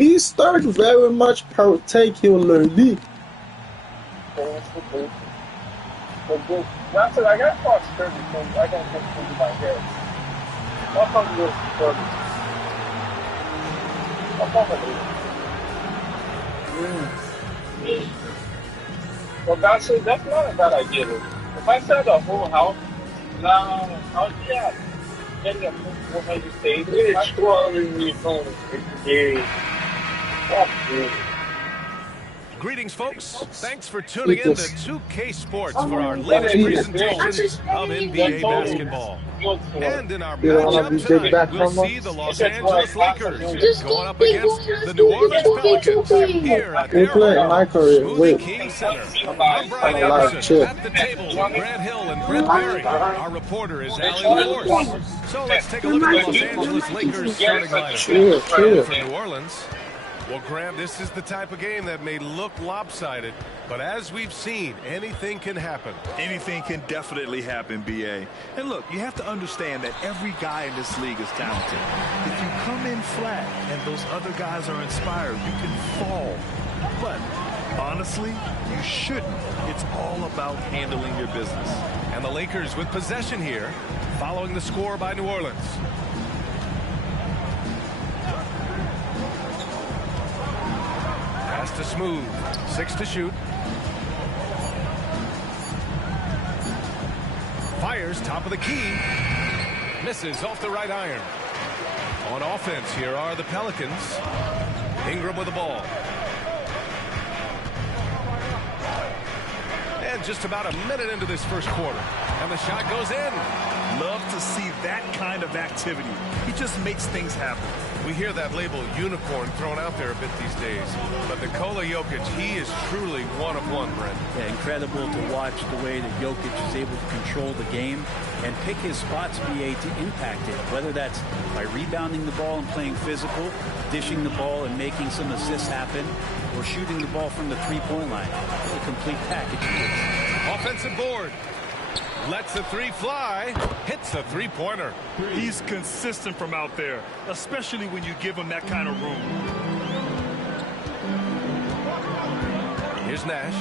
He started very much particularly. But that's it. I got caught 30 things. I got get things in my head. I'll come to this 30. I'll come to this. Well, that's not a bad idea. If I set the whole house, now, I'll yeah, getting a 400 stage. It's 12 phone. Greetings, folks. Thanks for tuning in to 2K Sports for our latest presentation of NBA basketball. And in our matchup tonight, we'll see the Los Angeles Lakers going up against the New Orleans Pelicans here at Smoothie King Center. I'm Brian Anderson at the table with Grant Hill and Brent Berry. Our reporter is Allie LaForce. So let's take a look at the Los Angeles Lakers starting lineup. For New Orleans. Well, Graham, this is the type of game that may look lopsided, but as we've seen, anything can happen. Anything can definitely happen, B.A. And look, you have to understand that every guy in this league is talented. If you come in flat and those other guys are inspired, you can fall. But honestly, you shouldn't. It's all about handling your business. And the Lakers with possession here, following the score by New Orleans. Pass to Smooth. 6 to shoot. Fires top of the key. Misses off the right iron. On offense, here are the Pelicans. Ingram with the ball. And just about a minute into this first quarter. And the shot goes in. Love to see that kind of activity. He just makes things happen. We hear that label unicorn thrown out there a bit these days. But Nikola Jokic, he is truly one of one, Brent. Yeah, incredible to watch the way that Jokic is able to control the game and pick his spots, BA, to impact it. Whether that's by rebounding the ball and playing physical, dishing the ball and making some assists happen, or shooting the ball from the three-point line. A complete package. Offensive board. Lets a three fly. Hits a three-pointer. He's consistent from out there, especially when you give him that kind of room. Here's Nash.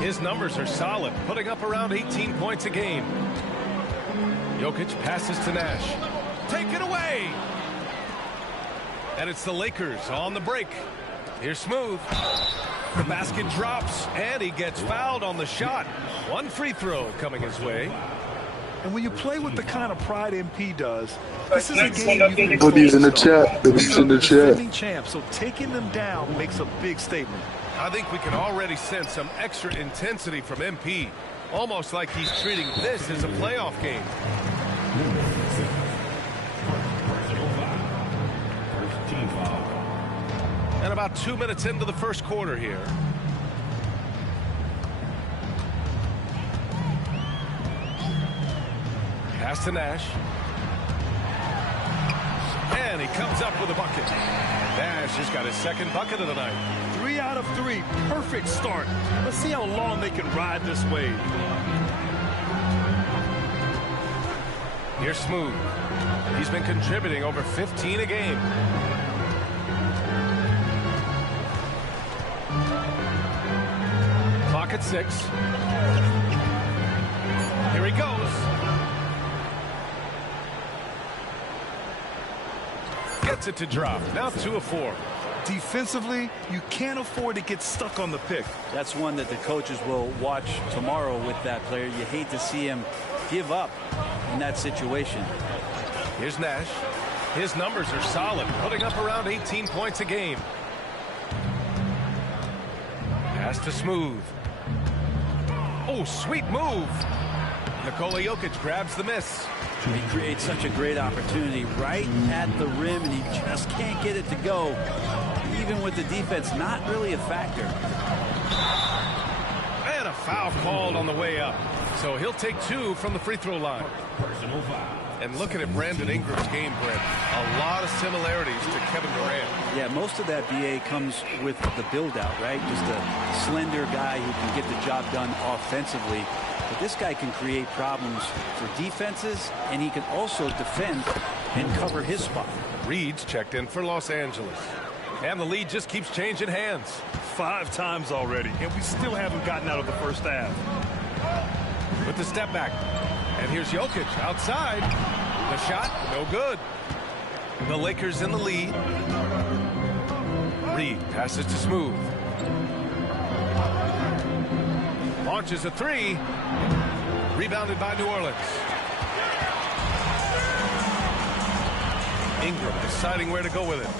His numbers are solid, putting up around 18 points a game. Jokic passes to Nash. Take it away. And it's the Lakers on the break. Here's Smooth. The basket drops, and he gets fouled on the shot. One free throw coming his way. And when you play with the kind of pride MP does, this is a game you can Hoodies in the chat. Hoodies in the chat. Champ, so taking them down makes a big statement. I think we can already sense some extra intensity from MP. Almost like he's treating this as a playoff game. And about 2 minutes into the first quarter here. Pass to Nash. And he comes up with a bucket. Nash has got his second bucket of the night. 3 out of 3. Perfect start. Let's see how long they can ride this wave. Here's Smooth. He's been contributing over 15 a game. Clock at 6. Here he goes. Gets it to drop. Now 2 of 4. Defensively, you can't afford to get stuck on the pick. That's one that the coaches will watch tomorrow with that player. You hate to see him give up in that situation. Here's Nash. His numbers are solid, putting up around 18 points a game. Pass to Smooth. Oh, sweet move. Nikola Jokic grabs the miss. He creates such a great opportunity right at the rim, and he just can't get it to go. Even with the defense not really a factor. And a foul called on the way up. So he'll take 2 from the free throw line. Personal foul. And looking at Brandon Ingram's game, Brent, a lot of similarities to Kevin Durant. Yeah, most of that, BA, comes with the build-out, right? Just a slender guy who can get the job done offensively. But this guy can create problems for defenses, and he can also defend and cover his spot. Reed's checked in for Los Angeles. And the lead just keeps changing hands. 5 times already, and we still haven't gotten out of the first half. With the step back. And here's Jokic outside. The shot, no good. The Lakers in the lead. Reed passes to Smooth. Launches a 3. Rebounded by New Orleans. Ingram deciding where to go with it.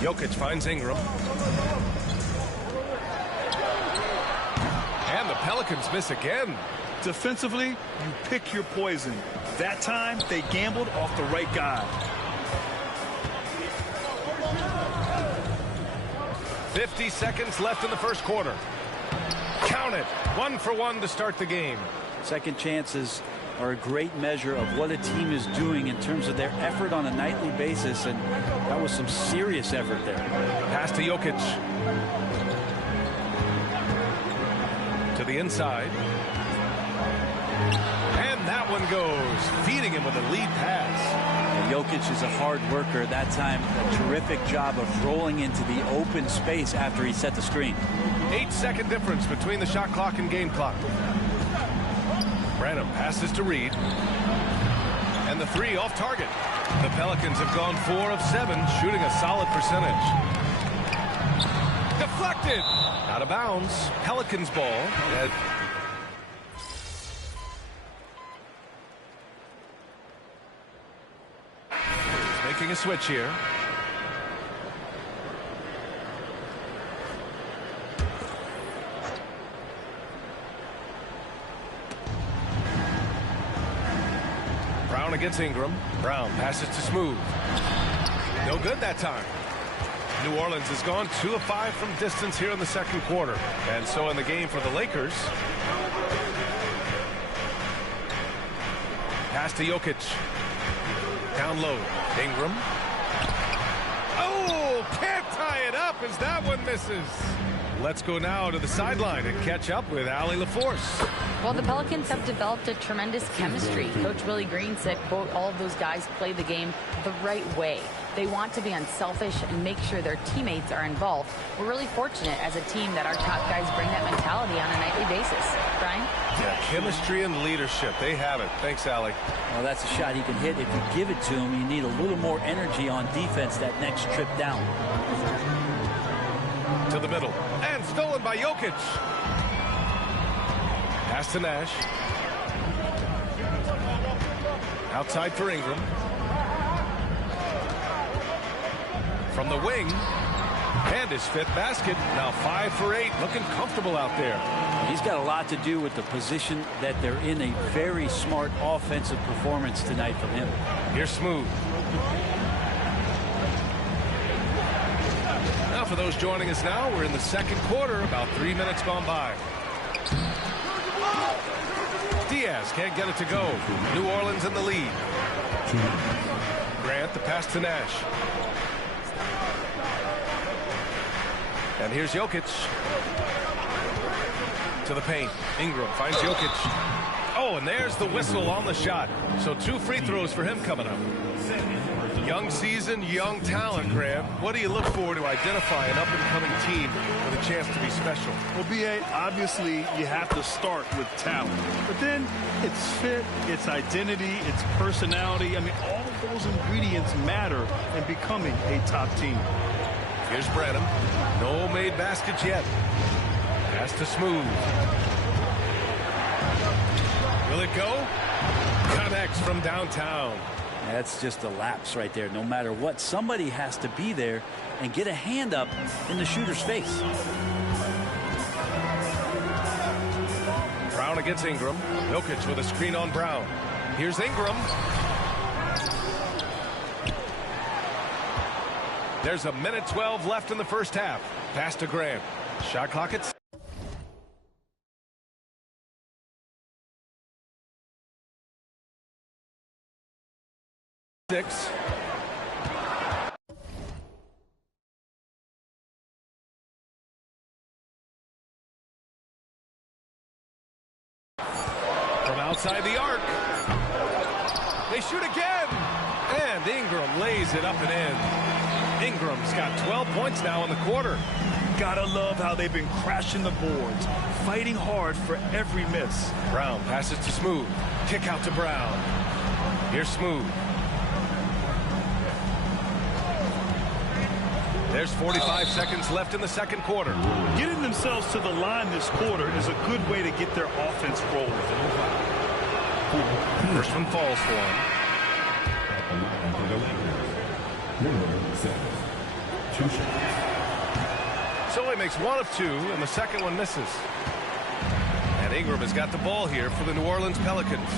Jokic finds Ingram. And the Pelicans miss again. Defensively, you pick your poison. That time, they gambled off the right guy. 50 seconds left in the first quarter. Count it. 1 for 1 to start the game. Second chances are a great measure of what a team is doing in terms of their effort on a nightly basis, and that was some serious effort there. Pass to Jokic. To the inside. And that one goes, feeding him with a lead pass. And Jokic is a hard worker. That time, a terrific job of rolling into the open space after he set the screen. 8-second difference between the shot clock and game clock. Branham passes to Reed. And the 3 off target. The Pelicans have gone 4 of 7, shooting a solid percentage. Deflected. Out of bounds. Pelicans ball. Making a switch here. Brown against Ingram. Brown passes to Smooth. No good that time. New Orleans has gone 2 of 5 from distance here in the second quarter. And so in the game for the Lakers. Pass to Jokic. Down low. Ingram. Oh, can't tie it up as that one misses. Let's go now to the sideline and catch up with Allie LaForce. Well, the Pelicans have developed a tremendous chemistry. Coach Willie Green said, quote, all of those guys play the game the right way. They want to be unselfish and make sure their teammates are involved. We're really fortunate as a team that our top guys bring that mentality on a nightly basis. Brian? Yeah, chemistry and leadership. They have it. Thanks, Allie. Well, that's a shot he can hit. If you give it to him, you need a little more energy on defense that next trip down. To the middle. And stolen by Jokic. Pass to Nash. Outside for Ingram. From the wing. And his 5th basket. Now 5 for 8. Looking comfortable out there. He's got a lot to do with the position that they're in. A very smart offensive performance tonight from him. Here's Smooth. Now for those joining us now, we're in the second quarter. About 3 minutes gone by. Diaz can't get it to go. New Orleans in the lead. Grant the pass to Nash. And here's Jokic. To the paint. Ingram finds Jokic. Oh, and there's the whistle on the shot. So 2 free throws for him coming up. Young season, young talent, Graham. What do you look for to identify an up-and-coming team with a chance to be special? Well, B.A., obviously you have to start with talent. But then it's fit, it's identity, it's personality. I mean, all of those ingredients matter in becoming a top team. Here's Branham. No made baskets yet. Pass to Smooth. Will it go? Connects from downtown. That's just a lapse right there. No matter what, somebody has to be there and get a hand up in the shooter's face. Brown against Ingram. Jokic with a screen on Brown. Here's Ingram. There's a minute 12 left in the first half. Pass to Graham. Shot clock at 6. From outside the arc. They shoot again. And Ingram lays it up and in. Ingram's got 12 points now in the quarter. Gotta love how they've been crashing the boards, fighting hard for every miss. Brown passes to Smooth. Kick out to Brown. Here's Smooth. There's 45 seconds left in the second quarter. Getting themselves to the line this quarter is a good way to get their offense rolling. First one falls for him. So he makes one of two, and the second one misses. And Ingram has got the ball here for the New Orleans Pelicans.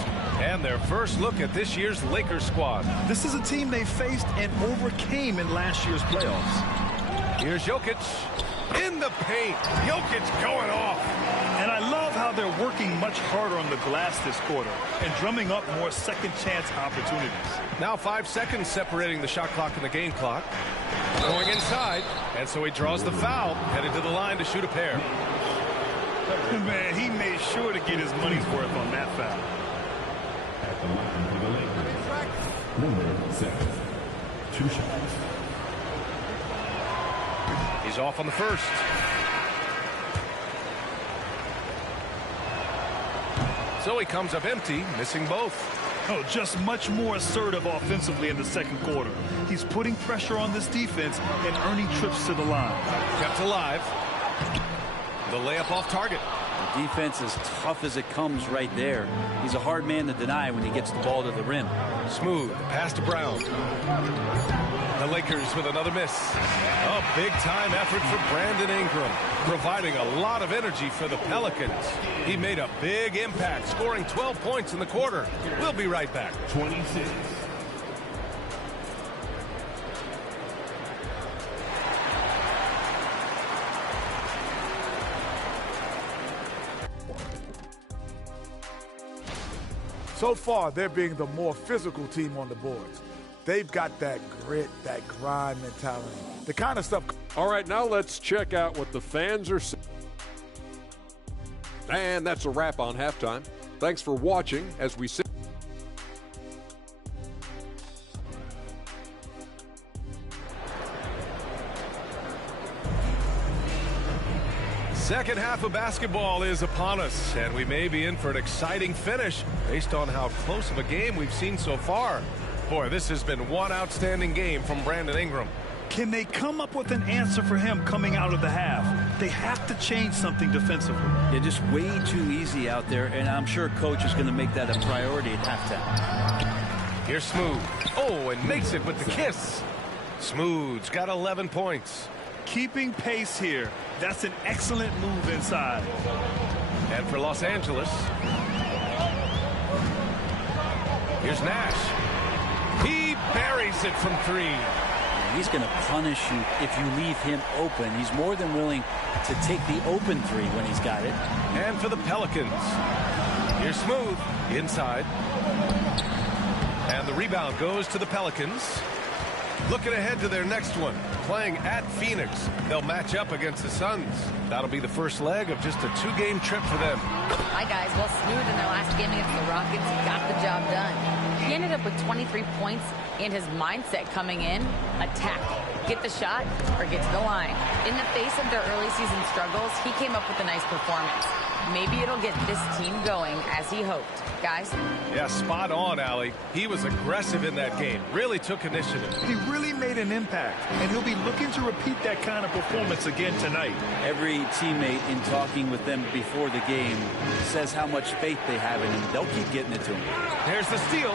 And their first look at this year's Lakers squad. This is a team they faced and overcame in last year's playoffs. Here's Jokic in the paint. Jokic going off. And I love how they're working much harder on the glass this quarter and drumming up more second chance opportunities. Now 5 seconds separating the shot clock and the game clock. Going inside, and so he draws the foul, headed to the line to shoot a pair. Man, he made sure to get his money's worth on that foul. At the line for the Lakers, number 7, 2 shots. He's off on the first. So he comes up empty, missing both. Oh, just much more assertive offensively in the second quarter. He's putting pressure on this defense and earning trips to the line. Kept alive. The layup off target. The defense is tough as it comes right there. He's a hard man to deny when he gets the ball to the rim. Smooth, pass to Brown. The Lakers with another miss. A big-time effort for Brandon Ingram, providing a lot of energy for the Pelicans. He made a big impact, scoring 12 points in the quarter. We'll be right back. 26. So far, they're being the more physical team on the boards. They've got that grit, that grind mentality, the kind of stuff. All right, now let's check out what the fans are saying. And that's a wrap on halftime. Thanks for watching as we sit. Second half of basketball is upon us, and we may be in for an exciting finish based on how close of a game we've seen so far. Boy, this has been one outstanding game from Brandon Ingram. Can they come up with an answer for him coming out of the half? They have to change something defensively. They're just way too easy out there, and I'm sure coach is going to make that a priority at halftime. Here's Smooth. Oh, and makes it with the kiss. Smooth's got 11 points. Keeping pace here. That's an excellent move inside. And for Los Angeles, here's Nash. He buries it from three. He's going to punish you if you leave him open. He's more than willing to take the open three when he's got it. And for the Pelicans, here's Smooth inside. And the rebound goes to the Pelicans. Looking ahead to their next one, playing at Phoenix. They'll match up against the Suns. That'll be the first leg of just a two-game trip for them. Hi, guys. Well, Smooth in their last game against the Rockets got the job done. He ended up with 23 points, and his mindset coming in, attack. Get the shot or get to the line. In the face of their early season struggles, he came up with a nice performance. Maybe it'll get this team going as he hoped. Guys? Yeah, spot on, Allie. He was aggressive in that game. Really took initiative. He really made an impact, and he'll be looking to repeat that kind of performance again tonight. Every teammate in talking with them before the game says how much faith they have in him. They'll keep getting it to him. Here's the steal.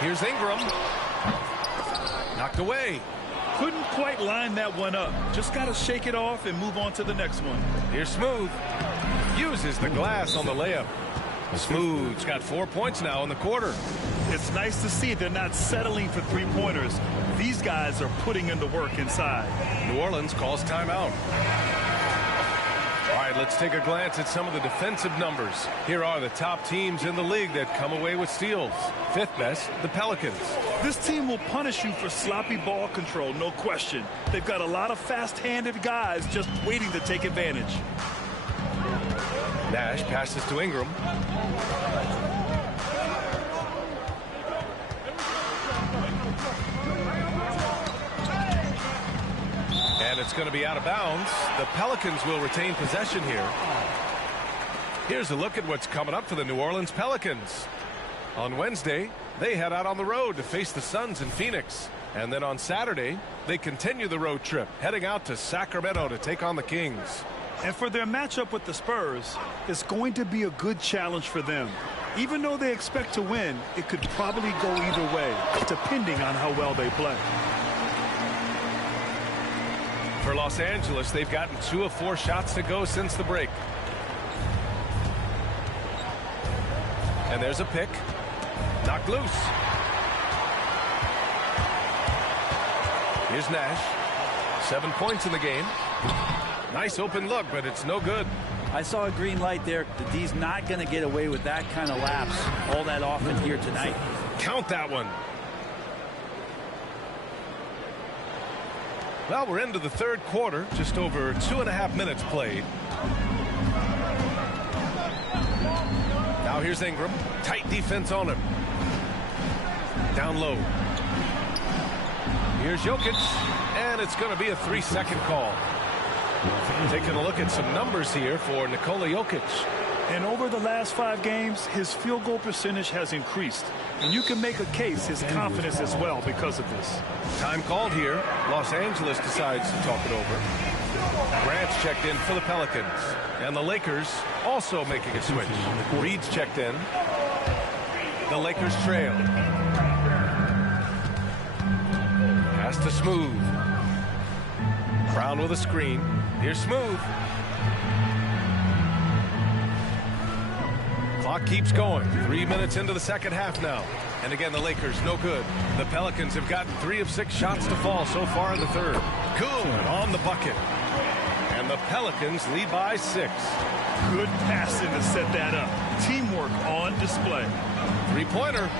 Here's Ingram. Knocked away. Couldn't quite line that one up. Just got to shake it off and move on to the next one. Here's Smooth. Uses the glass on the layup. Smooth's got 4 points now in the quarter. It's nice to see they're not settling for three-pointers. These guys are putting in the work inside. New Orleans calls timeout. All right, let's take a glance at some of the defensive numbers. Here are the top teams in the league that come away with steals. Fifth best, the Pelicans. This team will punish you for sloppy ball control, no question. They've got a lot of fast-handed guys just waiting to take advantage. Nash passes to Ingram. it's going to be out of bounds. The Pelicans will retain possession here. Here's a look at what's coming up for the New Orleans Pelicans. On Wednesday, they head out on the road to face the Suns in Phoenix. And then on Saturday, they continue the road trip, heading out to Sacramento to take on the Kings. And for their matchup with the Spurs, it's going to be a good challenge for them. Even though they expect to win, it could probably go either way, depending on how well they play. For Los Angeles, they've gotten 2 of 4 shots to go since the break. And there's a pick. Knocked loose. Here's Nash. 7 points in the game. Nice open look, but it's no good. I saw a green light there. The D's not going to get away with that kind of lapse all that often here tonight. Count that one. Well, we're into the third quarter. Just over 2.5 minutes played. Now here's Ingram. Tight defense on him. Down low. Here's Jokic. And it's going to be a 3-second call. Taking a look at some numbers here for Nikola Jokic. And over the last 5 games, his field goal percentage has increased. And you can make a case his confidence as well because of this. Time called here. Los Angeles decides to talk it over. Grant's checked in for the Pelicans. And the Lakers also making a switch. Reed's checked in. The Lakers trail. Pass to Smooth. Brown with a screen. Here's Smooth. Clock keeps going. 3 minutes into the second half now. And again, the Lakers no good. The Pelicans have gotten 3 of 6 shots to fall so far in the third. Good on the bucket. And the Pelicans lead by 6. Good passing to set that up. Teamwork on display. 3-pointer.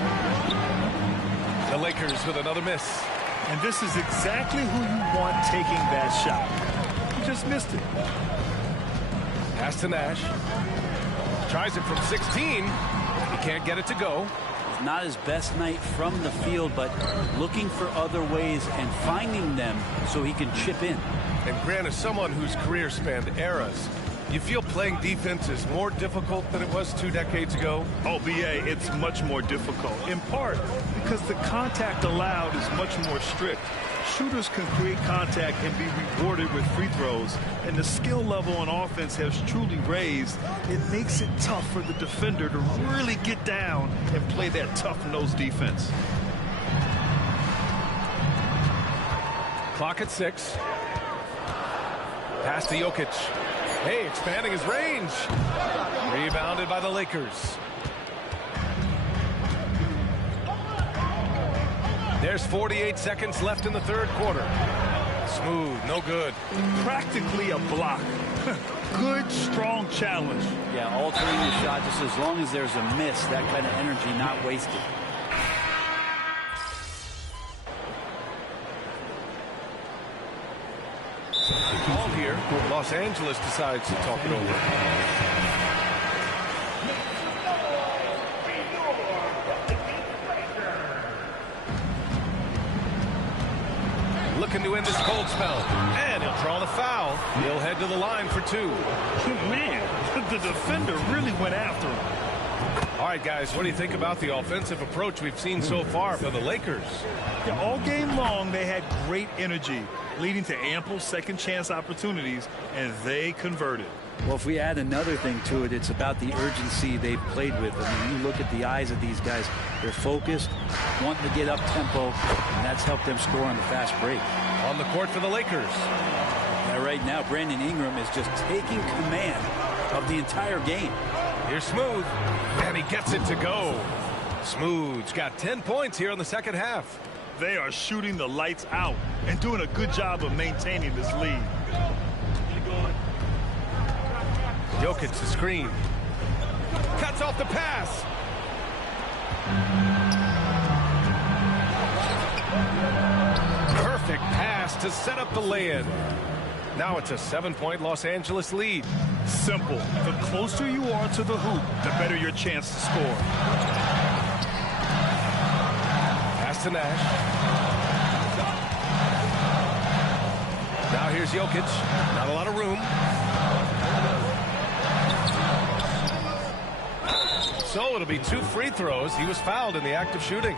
The Lakers with another miss. And this is exactly who you want taking that shot. You just missed it. Pass to Nash. Tries it from 16. He can't get it to go. It's not his best night from the field, but looking for other ways and finding them so he can chip in. And Grant, is someone whose career spanned eras, you feel playing defense is more difficult than it was 2 decades ago? Oh, BA, it's much more difficult, in part because the contact allowed is much more strict. Shooters can create contact and be rewarded with free throws, and the skill level on offense has truly raised. It makes it tough for the defender to really get down and play that tough-nosed defense. Clock at 6. Pass to Jokic. Hey, expanding his range. Rebounded by the Lakers. There's 48 seconds left in the third quarter. Smooth, no good. Practically a block. Good, strong challenge. Yeah, altering the shot just as long as there's a miss, that kind of energy not wasted. Call here. Los Angeles decides to talk it over. Looking to end this cold spell. And he'll draw the foul. He'll head to the line for 2. Man, the defender really went after him. All right, guys, what do you think about the offensive approach we've seen so far for the Lakers? Yeah, all game long, they had great energy, leading to ample second chance opportunities, and they converted. Well, if we add another thing to it, it's about the urgency they've played with. I mean, you look at the eyes of these guys. They're focused, wanting to get up tempo, and that's helped them score on the fast break. On the court for the Lakers. Now, right now, Brandon Ingram is just taking command of the entire game. Here's Smooth, and he gets it to go. Smooth's got 10 points here in the second half. They are shooting the lights out and doing a good job of maintaining this lead. Jokic the screen. Cuts off the pass. Perfect pass to set up the lay-in. Now it's a 7-point Los Angeles lead. Simple. The closer you are to the hoop, the better your chance to score. Pass to Nash. Now here's Jokic. Not a lot of room. So it'll be 2 free throws. He was fouled in the act of shooting.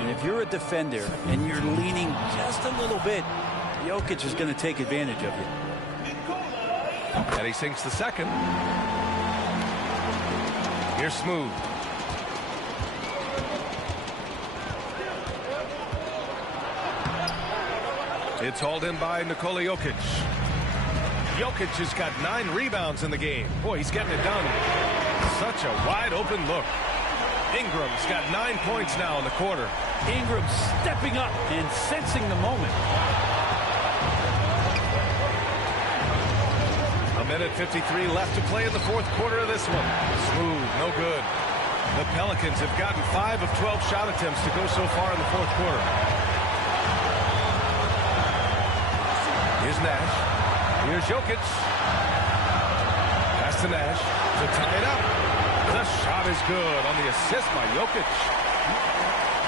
And if you're a defender and you're leaning just a little bit, Jokic is going to take advantage of you. And he sinks the second. Here's Smooth. It's hauled in by Nikola Jokic. Jokic has got 9 rebounds in the game. Boy, he's getting it done. Such a wide open look. Ingram's got 9 points now in the quarter. Ingram stepping up and sensing the moment. A minute 53 left to play in the fourth quarter of this one. Smooth, no good. The Pelicans have gotten 5 of 12 shot attempts to go so far in the fourth quarter. Here's Nash. Here's Jokic. Pass to Nash to tie it up. The shot is good on the assist by Jokic.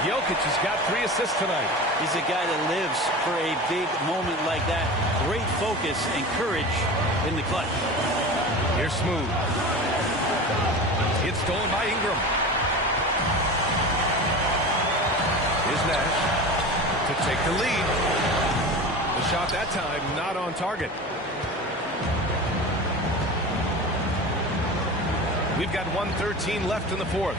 Jokic has got 3 assists tonight. He's a guy that lives for a big moment like that. Great focus and courage in the clutch. Here's Smooth. It's stolen by Ingram. Here's Nash to take the lead. The shot that time not on target. We've got 1:13 left in the fourth.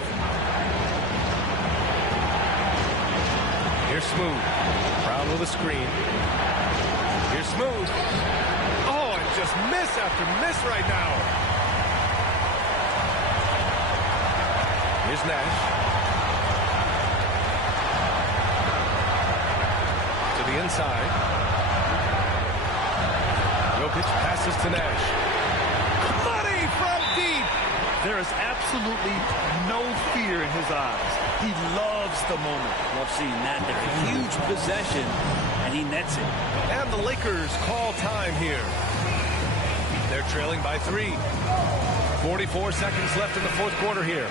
Here's Smooth. Brown with a screen. Here's Smooth. Oh, and just miss after miss right now. Here's Nash. To the inside. Jokic passes to Nash. Money from deep. There is absolutely no fear in his eyes. He loves the moment. Love seeing that. They're a huge possession, and he nets it. And the Lakers call time here. They're trailing by 3. 44 seconds left in the fourth quarter here.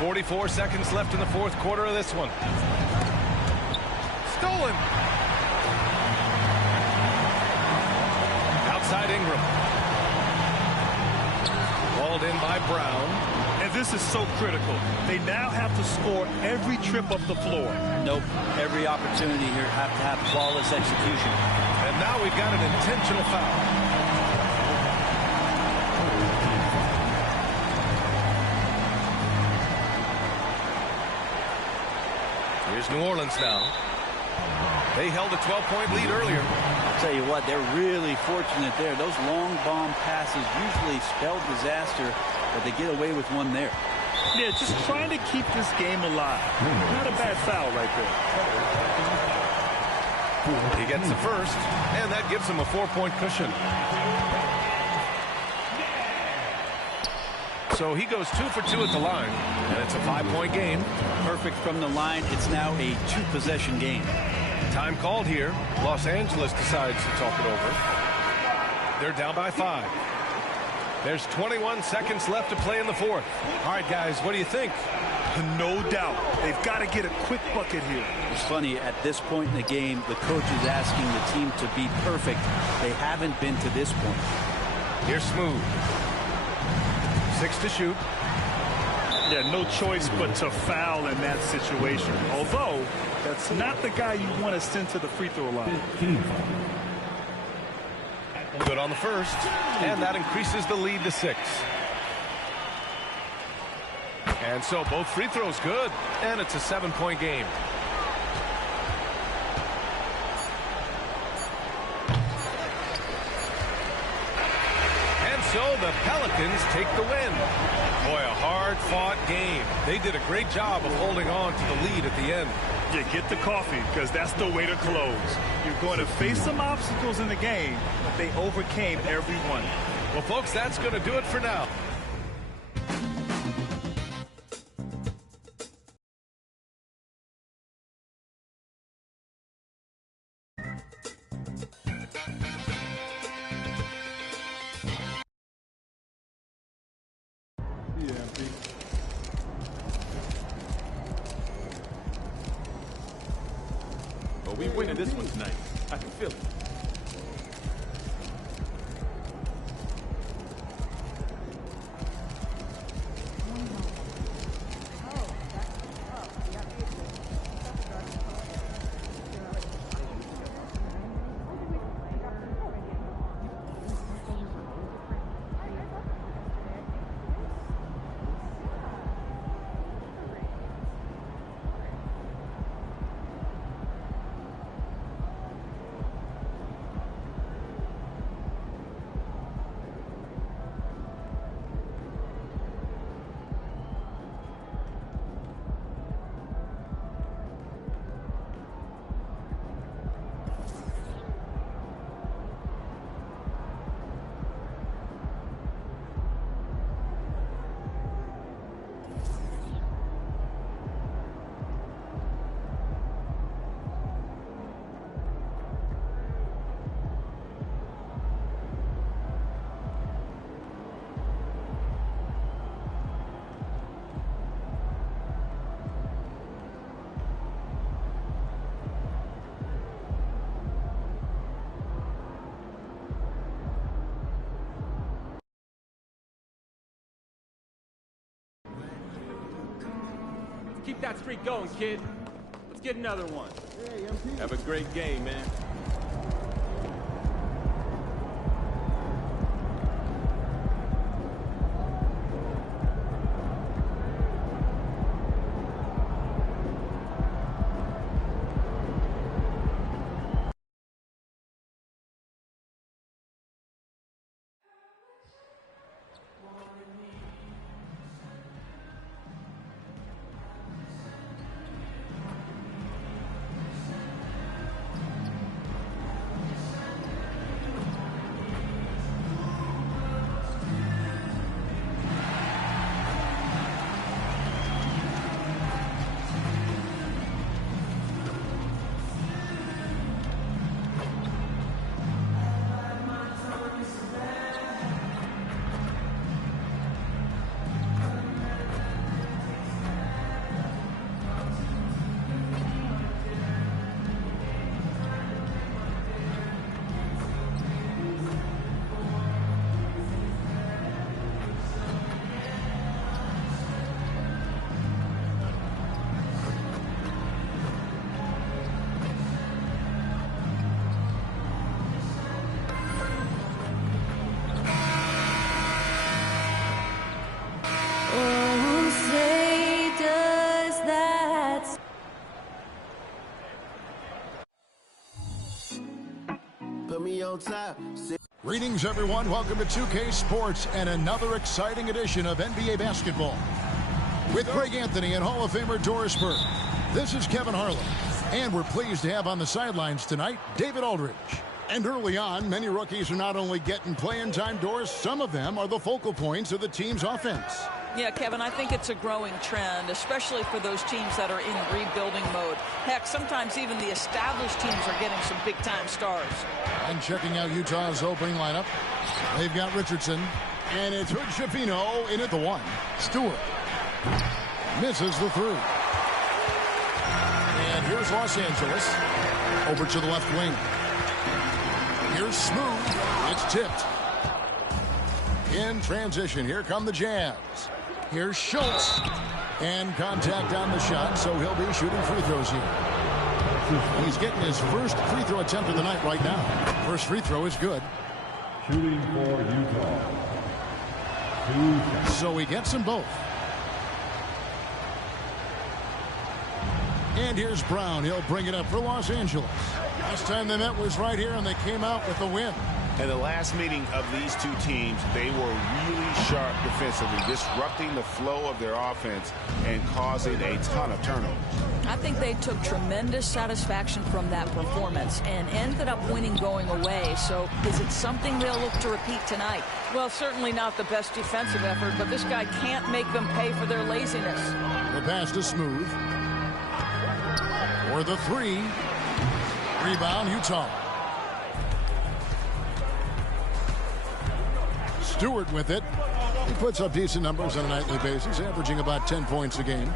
.44 seconds left in the fourth quarter of this one. Stolen. Outside Ingram. Walled in by Brown. And this is so critical. They now have to score every trip up the floor. Nope. Every opportunity here have to have flawless execution. And now we've got an intentional foul. Here's New Orleans now. They held a 12-point lead earlier. I'll tell you what, they're really fortunate there. Those long bomb passes usually spell disaster, but they get away with one there. Yeah, just trying to keep this game alive. Not a bad foul right there. He gets the first, and that gives him a 4-point cushion. So he goes 2 for 2 at the line, and it's a 5-point game. Perfect from the line. It's now a 2-possession game. Time called here. Los Angeles decides to talk it over. They're down by 5. There's 21 seconds left to play in the fourth. All right, guys, what do you think? No doubt. They've got to get a quick bucket here. It's funny, at this point in the game, the coach is asking the team to be perfect. They haven't been to this point. Here's Smooth. 6 to shoot. Yeah, no choice but to foul in that situation. Although, that's not the guy you want to send to the free throw line. Good on the first, and that increases the lead to 6. And so both free throws good, and it's a 7-point game. So the Pelicans take the win. Boy, a hard-fought game. They did a great job of holding on to the lead at the end. Yeah, get the coffee, because that's the way to close. You're going to face some obstacles in the game, but they overcame every one. Well, folks, that's going to do it for now. winning this one tonight. I can feel it. Keep that streak going, kid. Let's get another one. Have a great game, man. Greetings, everyone. Welcome to 2K Sports and another exciting edition of NBA basketball. With Greg Anthony and Hall of Famer Doris Burke, this is Kevin Harlan. And we're pleased to have on the sidelines tonight David Aldridge. And early on, many rookies are not only getting playing time, Doris, some of them are the focal points of the team's offense. Yeah, Kevin, I think it's a growing trend, especially for those teams that are in rebuilding mode. Heck, sometimes even the established teams are getting some big-time stars. And checking out Utah's opening lineup, they've got Richardson, and it's Hood-Schifino in at the one. Stewart misses the three. And here's Los Angeles over to the left wing. Here's Smooth. It's tipped. In transition, here come the Jazz. Here's Schultz. And contact on the shot, so he'll be shooting free throws here. He's getting his first free throw attempt of the night right now. First free throw is good. Shooting for Utah. So he gets them both. And here's Brown. He'll bring it up for Los Angeles. Last time they met was right here, and they came out with the win. In the last meeting of these two teams, they were really sharp defensively, disrupting the flow of their offense and causing a ton of turnovers. I think they took tremendous satisfaction from that performance and ended up winning going away. So is it something they'll look to repeat tonight? Well, certainly not the best defensive effort, but this guy can't make them pay for their laziness. The pass to Smooth. For the three. Rebound, Utah. Stewart with it. He puts up decent numbers on a nightly basis, averaging about 10 points a game.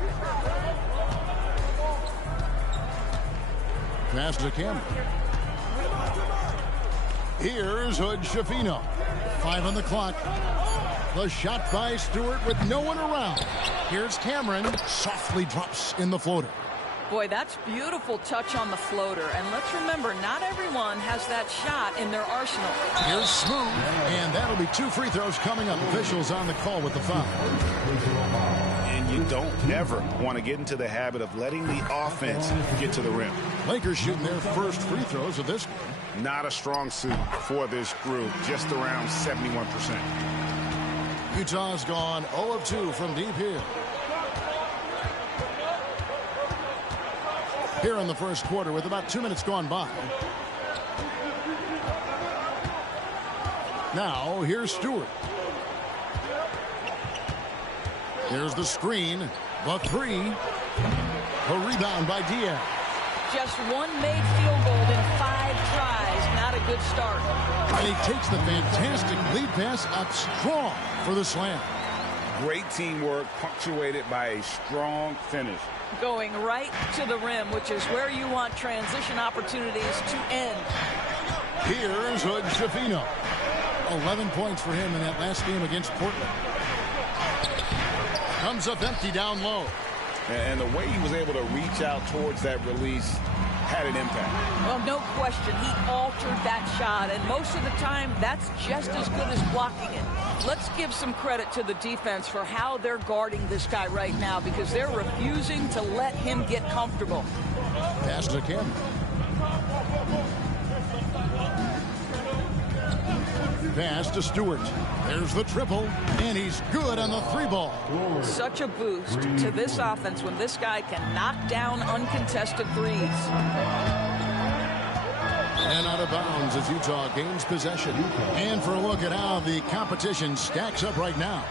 pass to Cameron. Here's Hood Schifino. 5 on the clock. The shot by Stewart with no one around. Here's Cameron. Softly drops in the floater. Boy, that's beautiful touch on the floater. And let's remember, not everyone has that shot in their arsenal. Here's Smooth. And that'll be 2 free throws coming up. Officials on the call with the foul. And you don't ever want to get into the habit of letting the offense get to the rim. Lakers shooting their first free throws of this one. Not a strong suit for this group, just around 71%. Utah's gone 0 of 2 from deep here. Here in the first quarter with about 2 minutes gone by. Now here's Stewart. Here's the screen. The 3. A rebound by Diaz. Just one made field goal in 5 tries. Not a good start. And he takes the fantastic lead pass up strong for the slam. Great teamwork punctuated by a strong finish. Going right to the rim, which is where you want transition opportunities to end. Here's Hood Schifino. 11 points for him in that last game against Portland. Comes up empty down low. And the way he was able to reach out towards that release had an impact. Well, no question. He altered that shot, and most of the time, that's just as good as blocking it. Let's give some credit to the defense for how they're guarding this guy right now, because they're refusing to let him get comfortable. Pass to Cameron. Pass to Stewart. There's the triple, and he's good on the 3-ball. Such a boost to this offense when this guy can knock down uncontested threes. And out of bounds as Utah gains possession. And for a look at how the competition stacks up right now.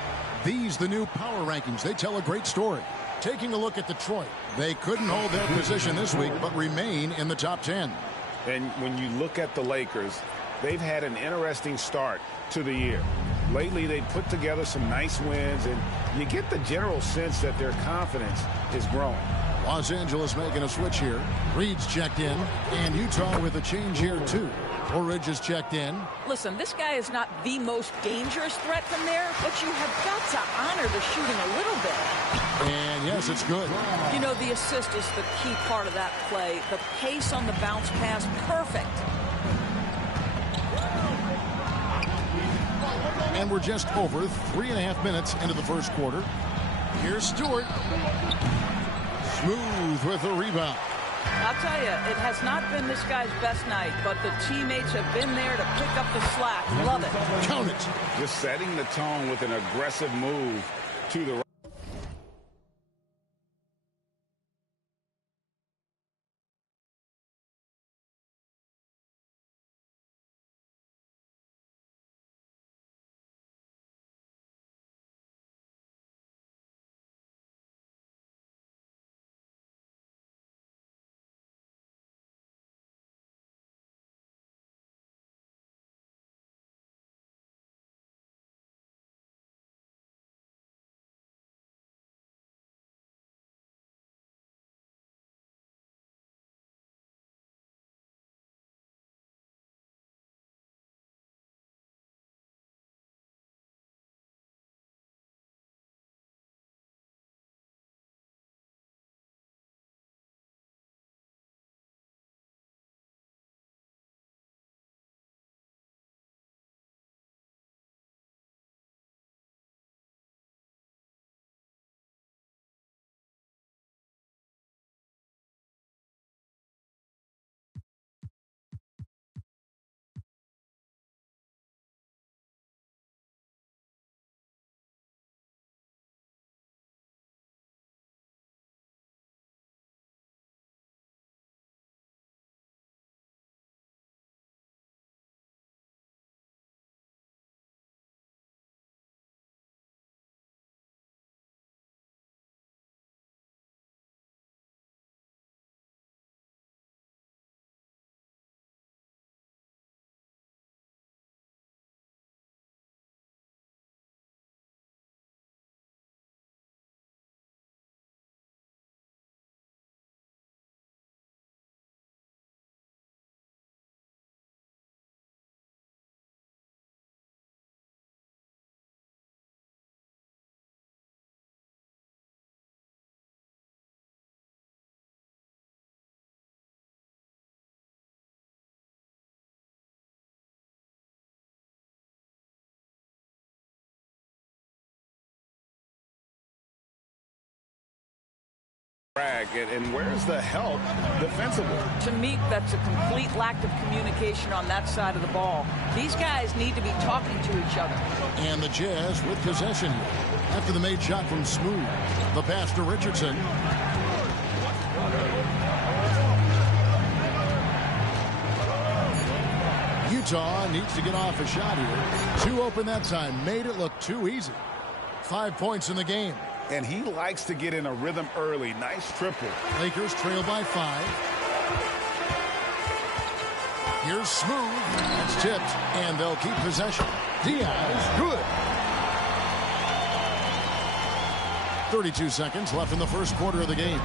These, the new power rankings, they tell a great story. Taking a look at Detroit, they couldn't hold their position this week, but remain in the top 10. And when you look at the Lakers, they've had an interesting start to the year. Lately, they've put together some nice wins, and you get the general sense that their confidence is growing. Los Angeles making a switch here. Reed's checked in, and Utah with a change here, too. Orridge is checked in. Listen, this guy is not the most dangerous threat from there, but you have got to honor the shooting a little bit. And yes, it's good. You know, the assist is the key part of that play. The pace on the bounce pass, perfect. And we're just over 3.5 minutes into the first quarter. Here's Stewart. Smooth with the rebound. I'll tell you, it has not been this guy's best night, but the teammates have been there to pick up the slack. Love it. Count it. Just setting the tone with an aggressive move to the right. And where's the help defensively? To me, that's a complete lack of communication on that side of the ball. These guys need to be talking to each other. And the Jazz with possession after the made shot from Smooth. The pass to Richardson. Utah needs to get off a shot here. 2 open that time. Made it look too easy. 5 points in the game. And he likes to get in a rhythm early. Nice triple. Lakers trail by 5. Here's Smooth. It's tipped, and they'll keep possession. Diaz, good. 32 seconds left in the first quarter of the game.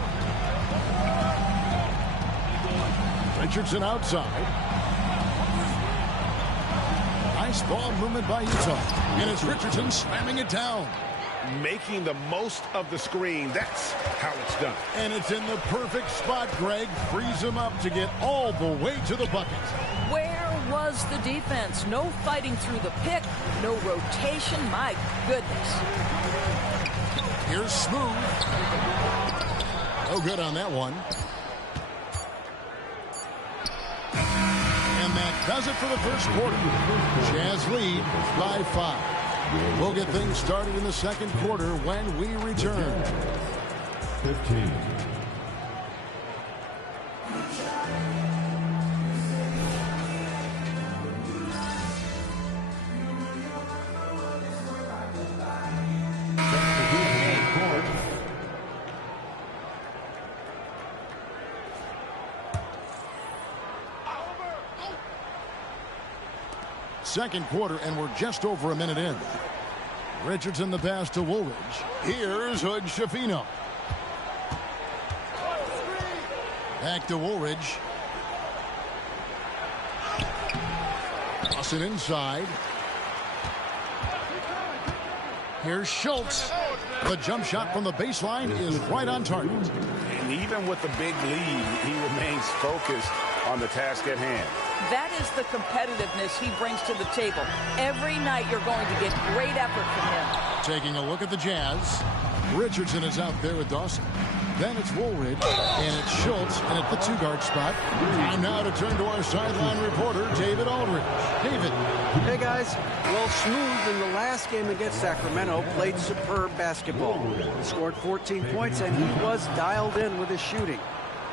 Richardson outside. Nice ball movement by Utah. And it's Richardson slamming it down. Making the most of the screen. That's how it's done. And it's in the perfect spot. Greg frees him up to get all the way to the bucket. Where was the defense? No fighting through the pick. No rotation. My goodness. Here's Smooth. No good on that one. And that does it for the first quarter. Jazz lead by 5. We'll get things started in the second quarter when we return. 15. Second quarter, and we're just over a minute in. Richardson the pass to Woolridge. Here's Hood Schifino. Back to Woolridge. Tossing inside. Here's Schultz. The jump shot from the baseline is right on target. And even with the big lead, he remains focused on the task at hand. That is the competitiveness he brings to the table. Every night you're going to get great effort from him. Taking a look at the Jazz. Richardson is out there with Dawson. Then it's Woolridge, and it's Schultz, and at the 2-guard spot. Time now to turn to our sideline reporter, David Aldridge. David. Hey, guys. Well, Smooth in the last game against Sacramento played superb basketball. He scored 14 points, and he was dialed in with his shooting.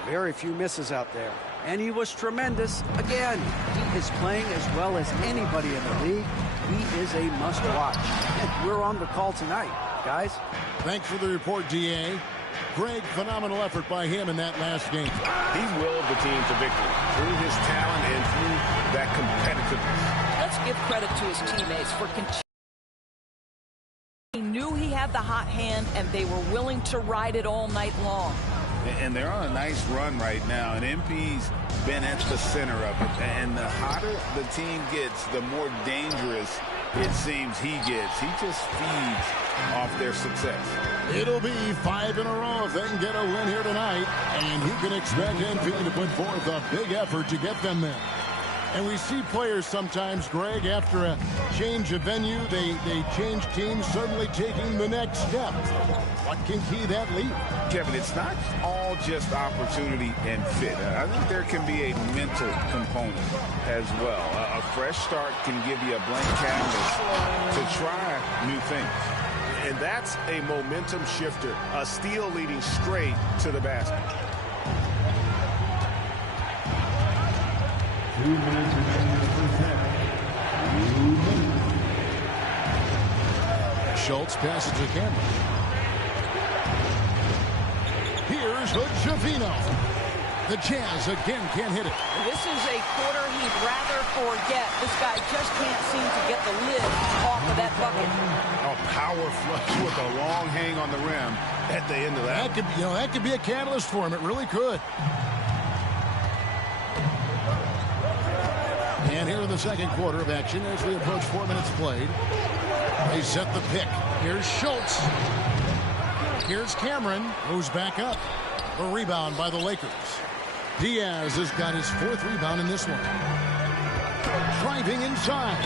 Very few misses out there. And he was tremendous again. He is playing as well as anybody in the league. He is a must-watch. And we're on the call tonight, guys. Thanks for the report, D.A. Greg, phenomenal effort by him in that last game. He willed the team to victory through his talent and through that competitiveness. Let's give credit to his teammates for continuing. He knew he had the hot hand, and they were willing to ride it all night long. And they're on a nice run right now, and MP's been at the center of it. And the hotter the team gets, the more dangerous it seems he gets. He just feeds off their success. It'll be 5 in a row if they can get a win here tonight. And you can expect MP to put forth a big effort to get them there. And we see players sometimes, Greg, after a change of venue, they change teams, suddenly taking the next step. What can key that lead? Kevin, it's not all just opportunity and fit. I think there can be a mental component as well. A fresh start can give you a blank canvas to try new things. And that's a momentum shifter. A steal leading straight to the basket. 2 minutes remaining in the first half. Schultz passes to Campbell. Here's Hood Schifino. The Jazz again can't hit it. This is a quarter he'd rather forget. This guy just can't seem to get the lid off of that bucket. A power flush with a long hang on the rim at the end of that. That could be a catalyst for him. It really could. And here in the second quarter of action as we approach 4 minutes played. They set the pick. Here's Schultz. Here's Cameron, who's back up. A rebound by the Lakers. Diaz has got his 4th rebound in this one. Driving inside.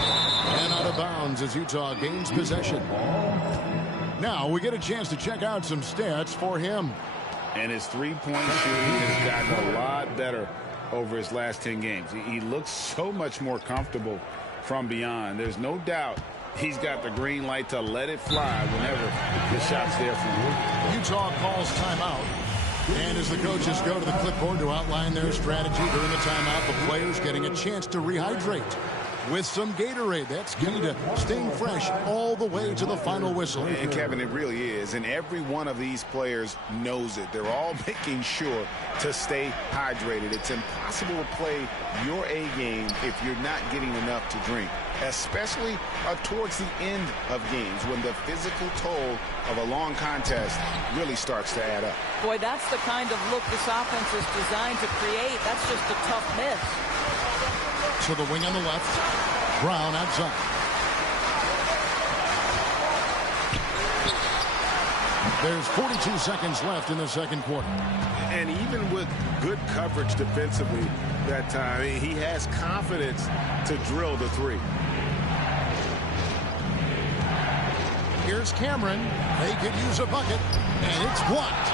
And out of bounds as Utah gains possession. Now we get a chance to check out some stats for him. And his three-point shooting has gotten a lot better over his last 10 games. He looks so much more comfortable from beyond. There's no doubt he's got the green light to let it fly whenever the shot's there for him. Utah calls timeout. And as the coaches go to the clipboard to outline their strategy during the timeout, the players getting a chance to rehydrate with some Gatorade. That's key to staying fresh all the way to the final whistle. And Kevin, it really is. And every one of these players knows it. They're all making sure to stay hydrated. It's impossible to play your A game if you're not getting enough to drink, especially towards the end of games when the physical toll of a long contest really starts to add up. Boy, that's the kind of look this offense is designed to create. That's just a tough miss. To the wing on the left. Brown outside. There's 42 seconds left in the second quarter. And even with good coverage defensively that time, he has confidence to drill the three. Here's Cameron. They could use a bucket, and it's blocked.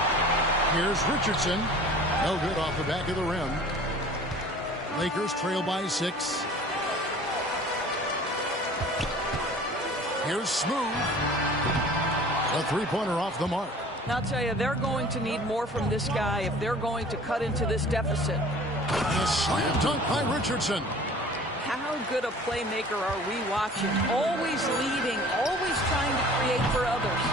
Here's Richardson. No good off the back of the rim. Lakers trail by 6. Here's Smooth. A three-pointer off the mark. And I'll tell you, they're going to need more from this guy if they're going to cut into this deficit. A slam dunk by Richardson. How good a playmaker are we watching? Always leading, always trying to create for others.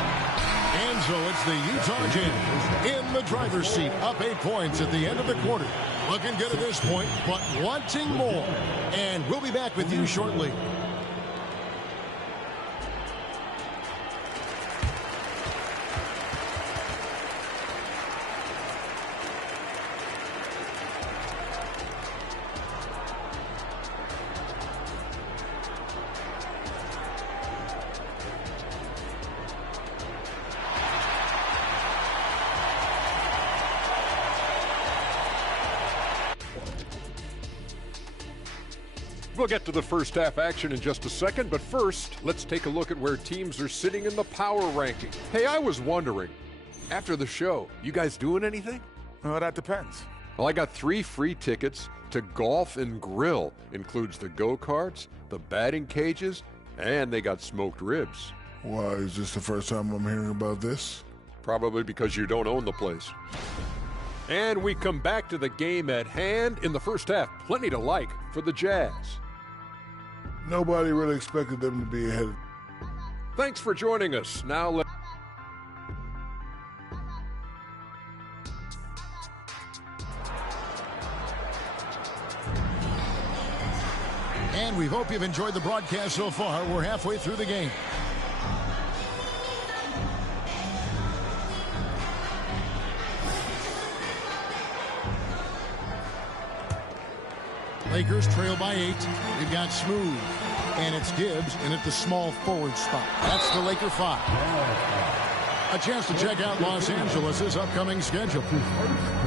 And so it's the Utah Jazz in the driver's seat, up 8 points at the end of the quarter. Looking good at this point, but wanting more. And we'll be back with you shortly. We'll get to the first half action in just a second, but first, let's take a look at where teams are sitting in the power ranking. Hey, I was wondering, after the show, you guys doing anything? Well, that depends. Well, I got 3 free tickets to Golf and Grill. Includes the go-karts, the batting cages, and they got smoked ribs. Why, is this the first time I'm hearing about this? Probably because you don't own the place. And we come back to the game at hand in the first half. Plenty to like for the Jazz. Nobody really expected them to be ahead. Thanks for joining us. Now let's... And we hope you've enjoyed the broadcast so far. We're halfway through the game. Lakers trail by 8. We've got Smooth. And it's Gibbs in at the small forward spot. That's the Laker 5. A chance to check out Los Angeles' upcoming schedule.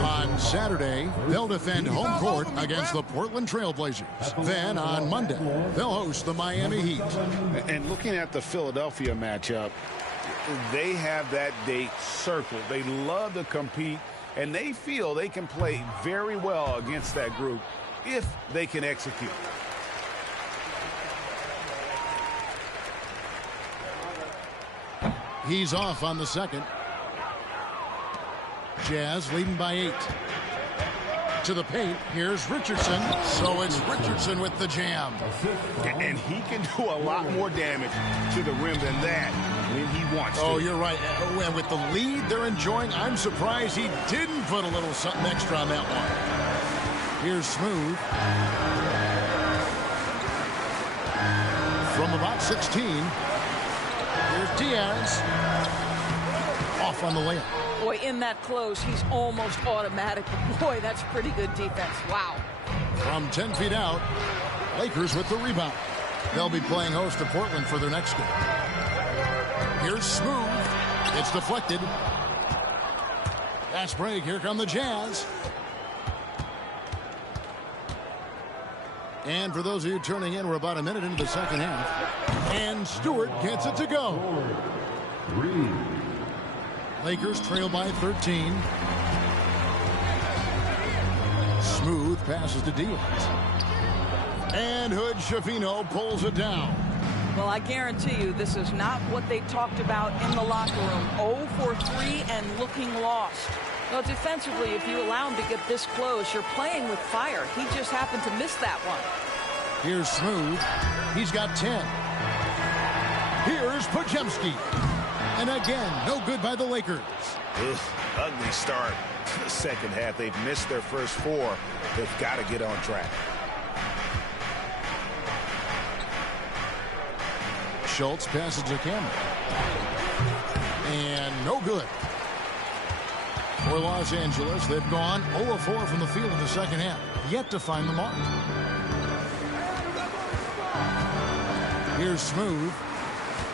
On Saturday, they'll defend home court against the Portland Trail Blazers. Then on Monday, they'll host the Miami Heat. And looking at the Philadelphia matchup, they have that date circled. They love to compete, and they feel they can play very well against that group if they can execute. He's off on the second. Jazz leading by 8. To the paint, here's Richardson. So it's Richardson with the jam. And he can do a lot more damage to the rim than that when he wants to. Oh, you're right. And with the lead they're enjoying, I'm surprised he didn't put a little something extra on that one. Here's Smooth. From about 16, here's Diaz. Off on the layup. Boy, in that close, he's almost automatic. Boy, that's pretty good defense. Wow. From 10 feet out, Lakers with the rebound. They'll be playing host to Portland for their next game. Here's Smooth. It's deflected. Fast break. Here come the Jazz. And for those of you turning in, we're about a minute into the second half. And Stewart gets it to go. Lakers trail by 13. Smooth passes to Diaz. And Hood-Schifino pulls it down. Well, I guarantee you this is not what they talked about in the locker room. 0 for 3 and looking lost. Well, defensively, if you allow him to get this close, you're playing with fire. He just happened to miss that one. Here's Smooth. He's got 10. Here's Podziemski. And again, no good by the Lakers. Ugh, ugly start to the second half. They've missed their first 4. They've got to get on track. Schultz passes to Cameron. And no good. For Los Angeles, they've gone 0-4 from the field in the second half. Yet to find the mark. Here's Smooth.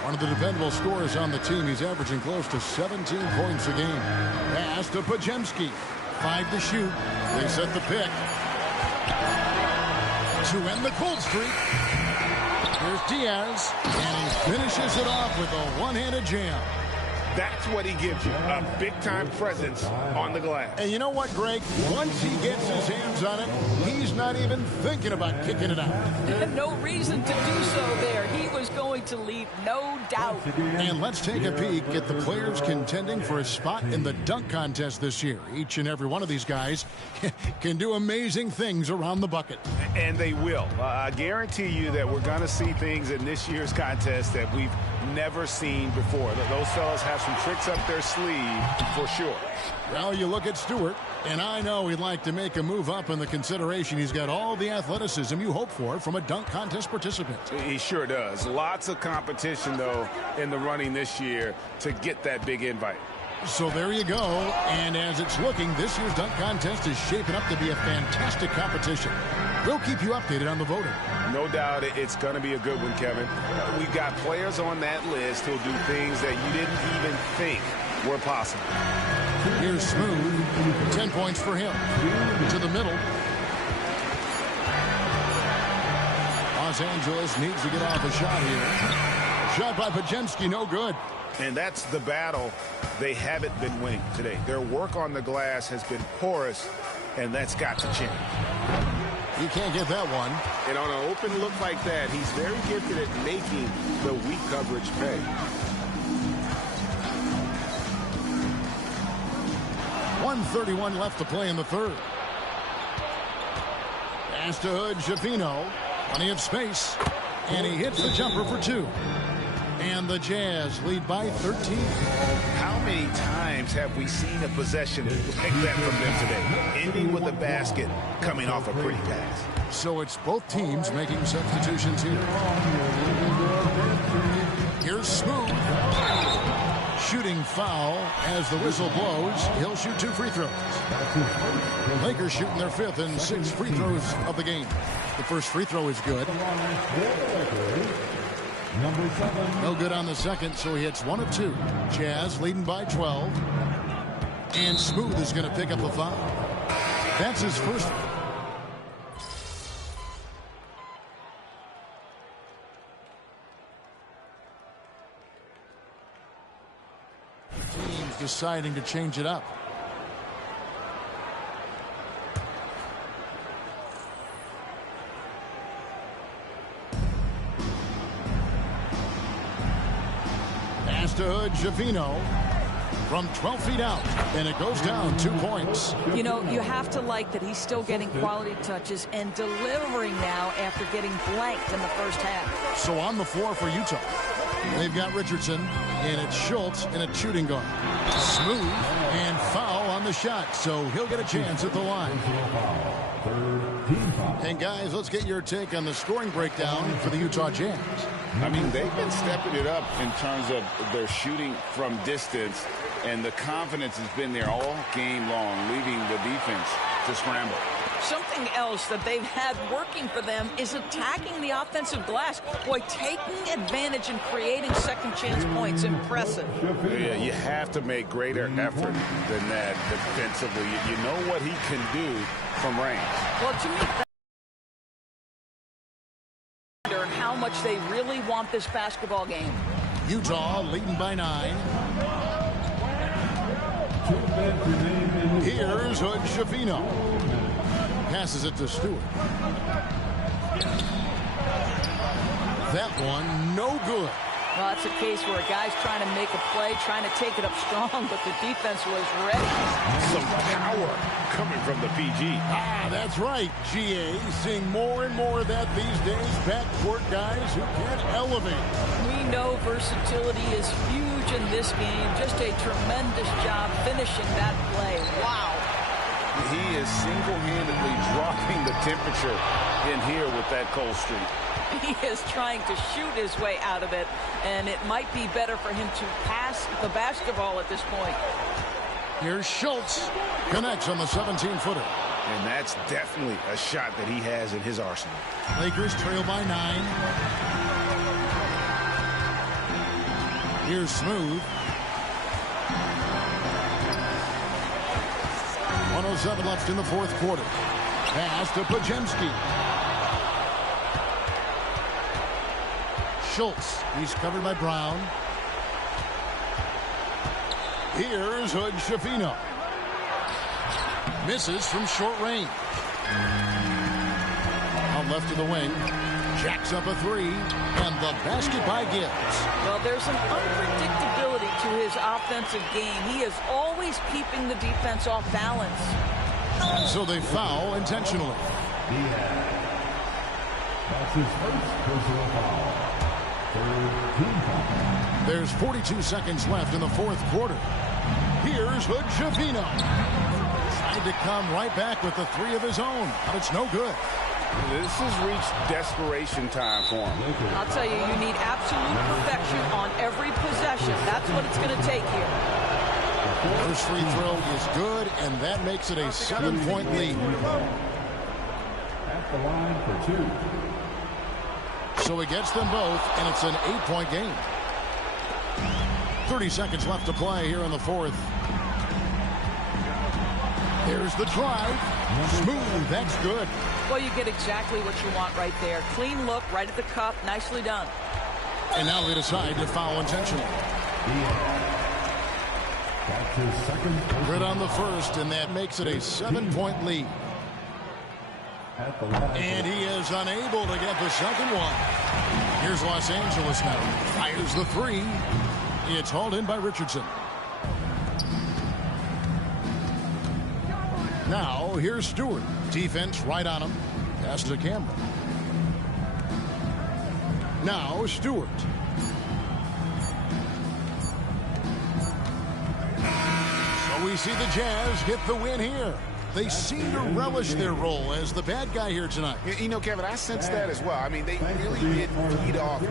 One of the dependable scorers on the team. He's averaging close to 17 points a game. Pass to Podziemski. 5 to shoot. They set the pick. To end the cold streak. Here's Diaz. And he finishes it off with a one-handed jam. That's what he gives you, a big-time presence on the glass. And you know what, Greg? Once he gets his hands on it, he's not even thinking about kicking it out. No reason to do so there. He was going to leave, no doubt. And let's take a peek at the players contending for a spot in the dunk contest this year. Each and every one of these guys can do amazing things around the bucket. And they will. I guarantee you that we're going to see things in this year's contest that we've never seen before. Those fellas have some tricks up their sleeve for sure. Well, you look at Stewart, and I know he'd like to make a move up in the consideration. He's got all the athleticism you hope for from a dunk contest participant. He sure does. Lots of competition, though, in the running this year to get that big invite. So there you go. And as it's looking, this year's dunk contest is shaping up to be a fantastic competition. We'll keep you updated on the voting. No doubt it's going to be a good one, Kevin. We've got players on that list who'll do things that you didn't even think were possible. Here's Smooth. 10 points for him. To the middle. Los Angeles needs to get off a shot here. Shot by Podziemski, no good. And that's the battle they haven't been winning today. Their work on the glass has been porous, and that's got to change. He can't get that one. And on an open look like that, he's very gifted at making the weak coverage pay. .131 left to play in the third. Pass to Hood-Schifino. Plenty of space. And he hits the jumper for 2. And the Jazz lead by 13. How many times have we seen a possession like that from them today? Ending with a basket, coming off a pretty pass. So it's both teams making substitutions here. Here's Smooth. Shooting foul as the whistle blows. He'll shoot 2 free throws. Lakers shooting their 5th and 6th free throws of the game. The first free throw is good. No good on the second, so he hits 1 of 2. Jazz leading by 12. And Smooth is going to pick up the foul. That's his first. Teams deciding to change it up. To Hood-Schifino from 12 feet out, and it goes down 2 points. You know, you have to like that he's still getting quality touches and delivering now after getting blanked in the first half. So on the floor for Utah, they've got Richardson, and it's Schultz in a shooting guard. Smooth and foul on the shot, so he'll get a chance at the line. And guys, let's get your take on the scoring breakdown for the Utah Jazz. I mean, they've been stepping it up in terms of their shooting from distance, and the confidence has been there all game long, leaving the defense to scramble. Something else that they've had working for them is attacking the offensive glass. Boy, taking advantage and creating second chance points. Impressive. Yeah, you have to make greater effort than that defensively. You know what he can do from range. Well, to me, how much they really want this basketball game. Utah leading by 9. Here's Hood-Schifino. Passes it to Stewart. That one, no good. Well, that's a case where a guy's trying to make a play, trying to take it up strong, but the defense was ready. Some power coming from the PG. That's right, GA. Seeing more and more of that these days. Backcourt guys who can elevate. We know versatility is huge in this game. Just a tremendous job finishing that play. Wow. He is single-handedly dropping the temperature in here with that cold streak. He is trying to shoot his way out of it, and it might be better for him to pass the basketball at this point. Here's Schultz. Connects on the 17-footer. And that's definitely a shot that he has in his arsenal. Lakers trail by 9. Here's Smooth. 1:07 left in the fourth quarter. Pass to Podziemski. Schultz. He's covered by Brown. Here's Hood-Schifino. Misses from short range. Out left to the wing. Jacks up a three. And the basket by Gibbs. Well, there's an unpredictability to his offensive game. He is always keeping the defense off balance. So they foul intentionally. That's his first personal foul. There's 42 seconds left in the fourth quarter. Here's Hood-Schifino. Tried to come right back with the three of his own, but it's no good. This has reached desperation time for him. I'll tell you, you need absolute perfection on every possession. That's what it's going to take here. First free throw is good, and that makes it a 7-point lead. At the line for 2. So he gets them both, and it's an 8-point game. 30 seconds left to play here in the fourth. There's the drive. Smooth, that's good. Well, you get exactly what you want right there. Clean look, right at the cup. Nicely done. And now they decide to foul intentionally. That's his second. Good on the first, and that makes it a 7-point lead. And he is unable to get the second one. Here's Los Angeles now. Fires the three. It's hauled in by Richardson. Now, here's Stewart. Defense right on him. Pass to Cameron. Now, Stewart. So we see the Jazz get the win here. They seem to relish their role as the bad guy here tonight. You know, Kevin, I sense that as well. I mean, they really did feed off